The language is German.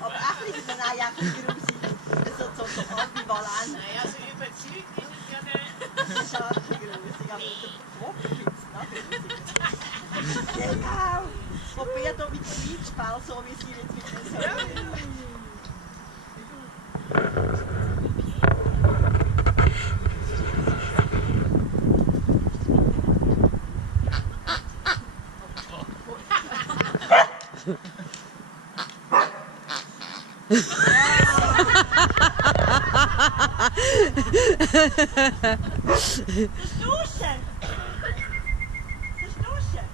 Aber auch nicht, nein, auch nicht grusig. So ambivalent. Nein, also überzeugt ist es ja nicht. Das ist auch ein bisschen grusig, aber der Kopf findet es noch grusig. Genau! Und wir hier mit dem Liedspiel, so wie sie jetzt mit den Söhnen. Das Duschen! Das Duschen!